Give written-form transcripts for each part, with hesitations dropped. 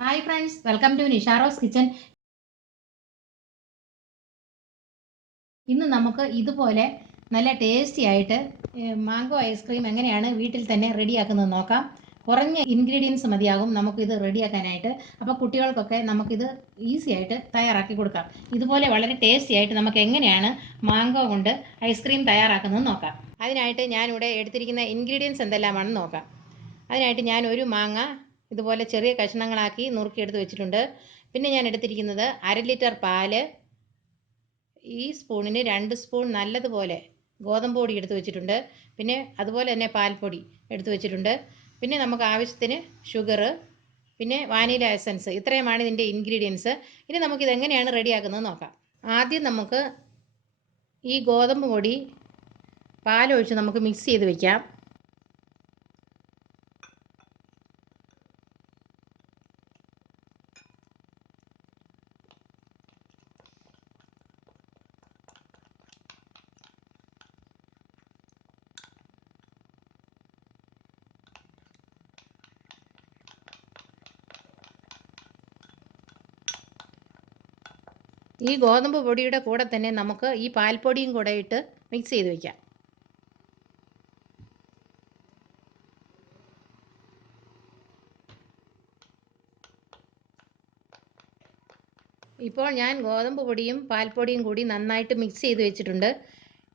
Hi friends, welcome to Nisharose kitchen. ഇന്ന് നമുക്ക് ഇതുപോലെ നല്ല ടേസ്റ്റി ആയിട്ട് മാംഗോ ഐസ്ക്രീം എങ്ങനെയാണ് വീട്ടിൽ തന്നെ റെഡിയാക്കുന്നത് നോക്കാം. കുറഞ്ഞ ഇൻഗ്രീഡിയൻസ് മതിയാകും നമുക്കിത് റെഡിയാക്കാനായിട്ട്. അപ്പോൾ കുട്ടികൾക്കൊക്കെ നമുക്കിത് ഈസി ആയിട്ട് തയ്യാറാക്കി കൊടുക്കാം. ഇതുപോലെ വളരെ ടേസ്റ്റി ആയിട്ട് നമുക്ക് എങ്ങനെയാണ് മാംഗോ കൊണ്ട് ഐസ്ക്രീം തയ്യാറാക്കുന്നത് നോക്കാം. അതിനായിട്ട് ഞാനിവിടെ എടുത്തിരിക്കുന്ന ഇൻഗ്രീഡിയൻസ് എന്തെല്ലാമാണെന്ന് നോക്കാം. അതിനായിട്ട് ഞാൻ ഒരു മാങ്ങ ഇതുപോലെ ചെറിയ കഷ്ണങ്ങളാക്കി നുറുക്കിയെടുത്ത് വെച്ചിട്ടുണ്ട്. പിന്നെ ഞാൻ എടുത്തിരിക്കുന്നത് 1/2 ലിറ്റർ പാല്, ഈ സ്പൂണിന് 2 സ്പൂൺ നല്ലതുപോലെ ഗോതമ്പ് പൊടി എടുത്ത് വെച്ചിട്ടുണ്ട്. പിന്നെ അതുപോലെ തന്നെ പാൽപ്പൊടി എടുത്ത് വെച്ചിട്ടുണ്ട്. പിന്നെ നമുക്ക് ആവശ്യത്തിന് ഷുഗർ, പിന്നെ വാനില എസൻസ്. ഇത്രയുമാണ് ഇതിൻ്റെ ഇൻഗ്രീഡിയൻസ്. ഇനി നമുക്കിത് എങ്ങനെയാണ് റെഡിയാക്കുന്നത് നോക്കാം. ആദ്യം നമുക്ക് ഈ ഗോതമ്പ് പൊടി പാലൊഴിച്ച് നമുക്ക് മിക്സ് ചെയ്ത് വെക്കാം. ഈ ഗോതമ്പ് പൊടിയുടെ കൂടെ തന്നെ നമുക്ക് ഈ പാൽപ്പൊടിയും കൂടെ ഇട്ട് മിക്സ് ചെയ്ത് വയ്ക്കാം. ഇപ്പോൾ ഞാൻ ഗോതമ്പ് പൊടിയും പാൽപ്പൊടിയും കൂടി നന്നായിട്ട് മിക്സ് ചെയ്ത് വെച്ചിട്ടുണ്ട്.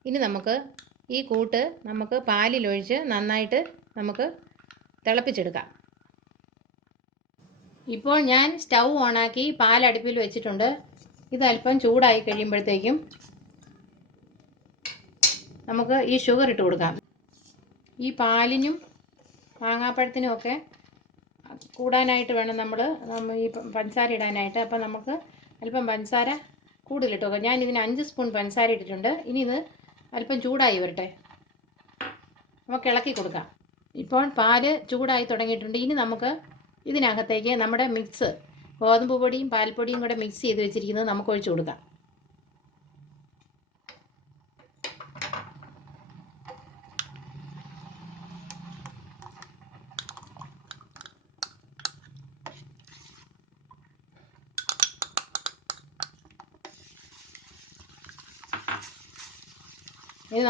ഇനി നമുക്ക് ഈ കൂട്ട് നമുക്ക് പാലിലൊഴിച്ച് നന്നായിട്ട് നമുക്ക് തിളപ്പിച്ചെടുക്കാം. ഇപ്പോൾ ഞാൻ സ്റ്റൗ ഓണാക്കി പാൽ അടുപ്പിൽ വെച്ചിട്ടുണ്ട്. ഇത് അല്പം ചൂടായി കഴിയുമ്പോഴത്തേക്കും നമുക്ക് ഈ ഷുഗർ ഇട്ട് കൊടുക്കാം. ഈ പാലിനും മാങ്ങാപ്പഴത്തിനും ഒക്കെ കൂടാനായിട്ട് വേണം നമ്മൾ ഈ പഞ്ചസാര ഇടാനായിട്ട്. അപ്പം നമുക്ക് അല്പം പഞ്ചസാര കൂടുതലിട്ട് നോക്കാം. ഞാൻ ഇതിന് 5 സ്പൂൺ പഞ്ചസാര ഇട്ടിട്ടുണ്ട്. ഇനി ഇത് അല്പം ചൂടായി വരട്ടെ, നമുക്ക് ഇളക്കി കൊടുക്കാം. ഇപ്പോൾ പാല് ചൂടായി തുടങ്ങിയിട്ടുണ്ട്. ഇനി നമുക്ക് ഇതിനകത്തേക്ക് നമ്മുടെ മിക്സ് ഗോതമ്പ് പൊടിയും പാൽപ്പൊടിയും കൂടെ മിക്സ് ചെയ്ത് വെച്ചിരിക്കുന്നത് നമുക്ക് ഒഴിച്ചു കൊടുക്കാം. ഇത്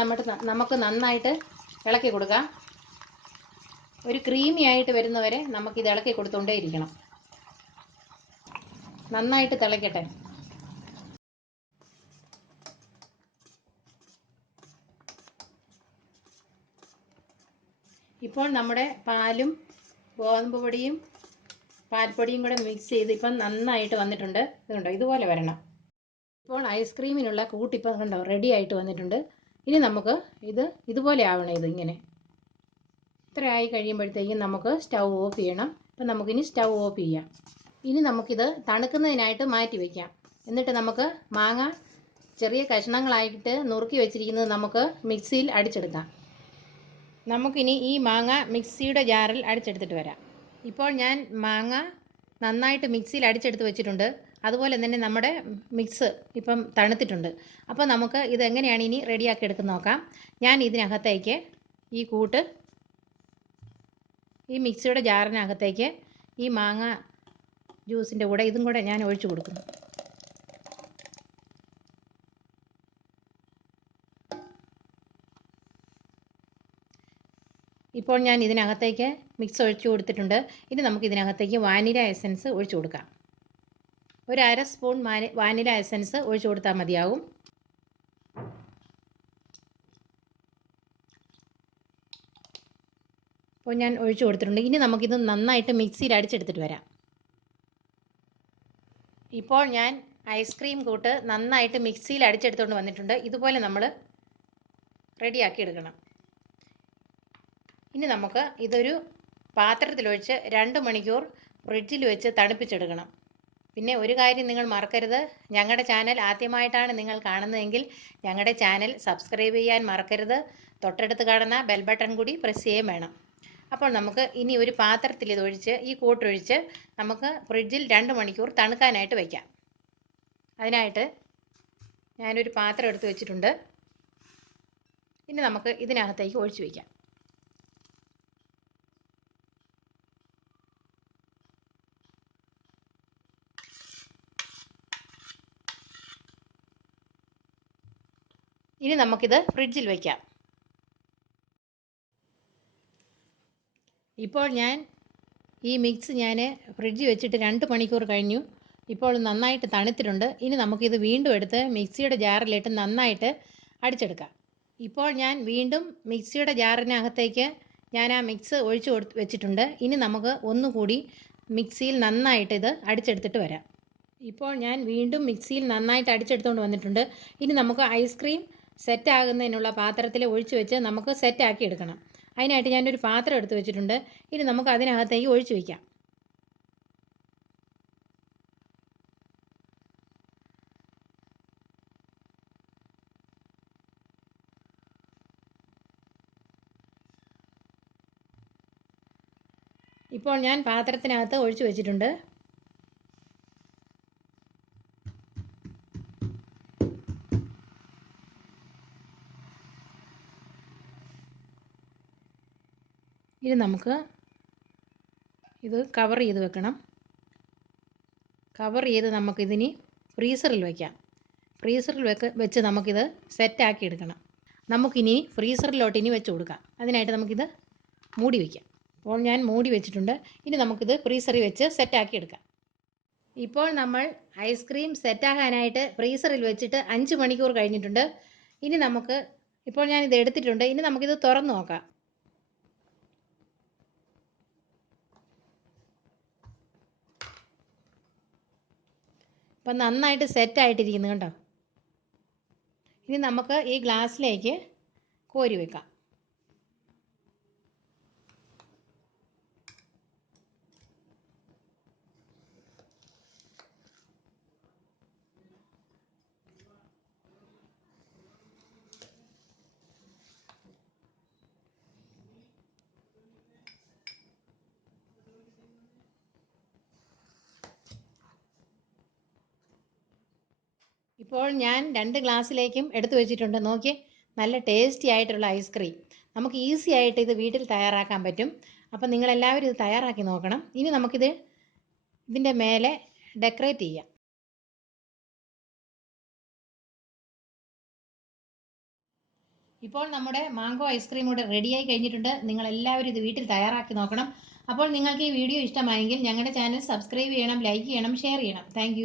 നമുക്ക് നന്നായിട്ട് ഇളക്കി കൊടുക്കാം. ഒരു ക്രീമി ആയിട്ട് വരുന്നവരെ നമുക്കിത് ഇളക്കി കൊടുത്തുകൊണ്ടേ ഇരിക്കണം. നന്നായിട്ട് തിളയ്ക്കട്ടെ. ഇപ്പോൾ നമ്മുടെ പാലും ഗോതമ്പ് പൊടിയും പാൽപ്പൊടിയും കൂടെ മിക്സ് ചെയ്ത് ഇപ്പം നന്നായിട്ട് വന്നിട്ടുണ്ട്. ഇതുണ്ടോ, ഇതുപോലെ വരണം. ഇപ്പോൾ ഐസ്ക്രീമിനുള്ള കൂട്ടിപ്പം കണ്ടോ റെഡി ആയിട്ട് വന്നിട്ടുണ്ട്. ഇനി നമുക്ക് ഇതുപോലെ ആവണം. ഇങ്ങനെ ഇത്ര ആയി കഴിയുമ്പോഴത്തേക്കും നമുക്ക് സ്റ്റൗ ഓഫ് ചെയ്യണം. അപ്പം നമുക്കിനി സ്റ്റൗ ഓഫ് ചെയ്യാം. ഇനി നമുക്കിത് തണുക്കുന്നതിനായിട്ട് മാറ്റി വയ്ക്കാം. എന്നിട്ട് നമുക്ക് മാങ്ങ ചെറിയ കഷ്ണങ്ങളായിട്ട് നുറുക്കി വെച്ചിരിക്കുന്നത് നമുക്ക് മിക്സിയിൽ അടിച്ചെടുക്കാം. നമുക്കിനി ഈ മാങ്ങ മിക്സിയുടെ ജാറിൽ അടിച്ചെടുത്തിട്ട് വരാം. ഇപ്പോൾ ഞാൻ മാങ്ങ നന്നായിട്ട് മിക്സിയിൽ അടിച്ചെടുത്ത് വെച്ചിട്ടുണ്ട്. അതുപോലെ തന്നെ നമ്മുടെ മിക്സ് ഇപ്പം തണുത്തിട്ടുണ്ട്. അപ്പോൾ നമുക്ക് ഇതെങ്ങനെയാണ് ഇനി റെഡിയാക്കി എടുക്കുന്നത് നോക്കാം. ഞാൻ ഇതിനകത്തേക്ക് ഈ കൂട്ട് ഈ മിക്സിയുടെ ജാറിനകത്തേക്ക് ഈ മാങ്ങ ജ്യൂസിൻ്റെ കൂടെ ഇതും കൂടെ ഞാൻ ഒഴിച്ചു കൊടുക്കുന്നു. ഇപ്പോൾ ഞാൻ ഇതിനകത്തേക്ക് മിക്സ് ഒഴിച്ചു കൊടുത്തിട്ടുണ്ട്. ഇനി നമുക്ക് ഇതിനകത്തേക്ക് വാനില എസൻസ് ഒഴിച്ചു കൊടുക്കാം. ഒരു 1/2 സ്പൂൺ വാനില എസൻസ് ഒഴിച്ചു കൊടുത്താൽ മതിയാകും. അപ്പോൾ ഞാൻ ഒഴിച്ചു കൊടുത്തിട്ടുണ്ട്. ഇനി നമുക്കിത് നന്നായിട്ട് മിക്സിയിൽ അടിച്ചെടുത്തിട്ട് വരാം. ഇപ്പോൾ ഞാൻ ഐസ്ക്രീം കൂട്ട് നന്നായിട്ട് മിക്സിയിൽ അടിച്ചെടുത്തുകൊണ്ട് വന്നിട്ടുണ്ട്. ഇതുപോലെ നമ്മൾ റെഡിയാക്കി എടുക്കണം. ഇനി നമുക്ക് ഇതൊരു പാത്രത്തിലൊഴിച്ച് 2 മണിക്കൂർ ഫ്രിഡ്ജിൽ വെച്ച് തണുപ്പിച്ചെടുക്കണം. പിന്നെ ഒരു കാര്യം നിങ്ങൾ മറക്കരുത്, ഞങ്ങളുടെ ചാനൽ ആദ്യമായിട്ടാണ് നിങ്ങൾ കാണുന്നതെങ്കിൽ ഞങ്ങളുടെ ചാനൽ സബ്സ്ക്രൈബ് ചെയ്യാൻ മറക്കരുത്. തൊട്ടടുത്ത് കാണുന്ന ബെൽ ബട്ടൺ കൂടി പ്രസ് ചെയ്യുകയും വേണം. അപ്പോൾ നമുക്ക് ഇനി ഒരു പാത്രത്തിൽ ഇതൊഴിച്ച് ഈ കൂട്ടൊഴിച്ച് നമുക്ക് ഫ്രിഡ്ജിൽ 2 മണിക്കൂർ തണുക്കാനായിട്ട് വയ്ക്കാം. അതിനായിട്ട് ഞാനൊരു പാത്രം എടുത്ത് വെച്ചിട്ടുണ്ട്. ഇനി നമുക്ക് ഇതിനകത്തേക്ക് ഒഴിച്ചു വയ്ക്കാം. . ഇനി നമുക്കിത് ഫ്രിഡ്ജിൽ വയ്ക്കാം. ഇപ്പോൾ ഞാൻ ഈ മിക്സ് ഫ്രിഡ്ജിൽ വെച്ചിട്ട് 2 മണിക്കൂർ കഴിഞ്ഞു. ഇപ്പോൾ നന്നായിട്ട് തണുത്തിട്ടുണ്ട്. ഇനി നമുക്കിത് വീണ്ടും എടുത്ത് മിക്സിയുടെ ജാറിലിട്ട് നന്നായിട്ട് അടിച്ചെടുക്കാം. ഇപ്പോൾ ഞാൻ വീണ്ടും മിക്സിയുടെ ജാറിനകത്തേക്ക് ആ മിക്സ് ഒഴിച്ച് വെച്ചിട്ടുണ്ട്. ഇനി നമുക്ക് ഒന്നുകൂടി മിക്സിയിൽ നന്നായിട്ട് ഇത് അടിച്ചെടുത്തിട്ട് വരാം. ഇപ്പോൾ ഞാൻ വീണ്ടും മിക്സിയിൽ നന്നായിട്ട് അടിച്ചെടുത്തുകൊണ്ട് വന്നിട്ടുണ്ട്. ഇനി നമുക്ക് ഐസ്ക്രീം സെറ്റാകുന്നതിനുള്ള പാത്രത്തിൽ ഒഴിച്ച് വെച്ച് നമുക്ക് സെറ്റാക്കി എടുക്കണം. അതിനായിട്ട് ഞാനൊരു പാത്രം എടുത്ത് വെച്ചിട്ടുണ്ട്. ഇനി നമുക്ക് അതിനകത്തേക്ക് ഒഴിച്ച് വയ്ക്കാം. ഇപ്പോൾ ഞാൻ പാത്രത്തിനകത്ത് ഒഴിച്ച് വെച്ചിട്ടുണ്ട്. ഇനി നമുക്ക് ഇത് കവർ ചെയ്ത് വെക്കണം. കവർ ചെയ്ത് നമുക്കിതിനി ഫ്രീസറിൽ വയ്ക്കാം. ഫ്രീസറിൽ വെച്ച് നമുക്കിത് സെറ്റാക്കി എടുക്കണം. നമുക്കിനി ഫ്രീസറിലോട്ട് ഇനി വെച്ച് കൊടുക്കാം. അതിനായിട്ട് നമുക്കിത് മൂടി വയ്ക്കാം. അപ്പോൾ ഞാൻ മൂടി വെച്ചിട്ടുണ്ട്. ഇനി നമുക്കിത് ഫ്രീസറിൽ വെച്ച് സെറ്റാക്കി എടുക്കാം. ഇപ്പോൾ നമ്മൾ ഐസ്ക്രീം സെറ്റാകാനായിട്ട് ഫ്രീസറിൽ വെച്ചിട്ട് 5 മണിക്കൂർ കഴിഞ്ഞിട്ടുണ്ട്. ഇനി ഇപ്പോൾ ഞാനിത് എടുത്തിട്ടുണ്ട്. ഇനി നമുക്കിത് തുറന്ന് നോക്കാം. ഇപ്പം നന്നായിട്ട് സെറ്റായിട്ടിരിക്കുന്നു കണ്ടോ. ഇനി നമുക്ക് ഈ ഗ്ലാസ്സിലേക്ക് കോരി വെക്കാം. ഇപ്പോൾ ഞാൻ 2 ഗ്ലാസ്സിലേക്കും എടുത്തു വെച്ചിട്ടുണ്ട്. നോക്കിയേ, നല്ല ടേസ്റ്റി ആയിട്ടുള്ള ഐസ്ക്രീം. നമുക്ക് ഈസി ആയിട്ട് ഇത് വീട്ടിൽ തയ്യാറാക്കാൻ പറ്റും. അപ്പം നിങ്ങളെല്ലാവരും ഇത് തയ്യാറാക്കി നോക്കണം. ഇനി ഇതിൻ്റെ മേലെ ഡെക്കറേറ്റ് ചെയ്യാം. ഇപ്പോൾ നമ്മുടെ മാംഗോ ഐസ്ക്രീം കൂടെ റെഡിയായി കഴിഞ്ഞിട്ടുണ്ട്. നിങ്ങളെല്ലാവരും ഇത് വീട്ടിൽ തയ്യാറാക്കി നോക്കണം. അപ്പോൾ നിങ്ങൾക്ക് ഈ വീഡിയോ ഇഷ്ടമായെങ്കിൽ ഞങ്ങളുടെ ചാനൽ സബ്സ്ക്രൈബ് ചെയ്യണം, ലൈക്ക് ചെയ്യണം, ഷെയർ ചെയ്യണം. താങ്ക്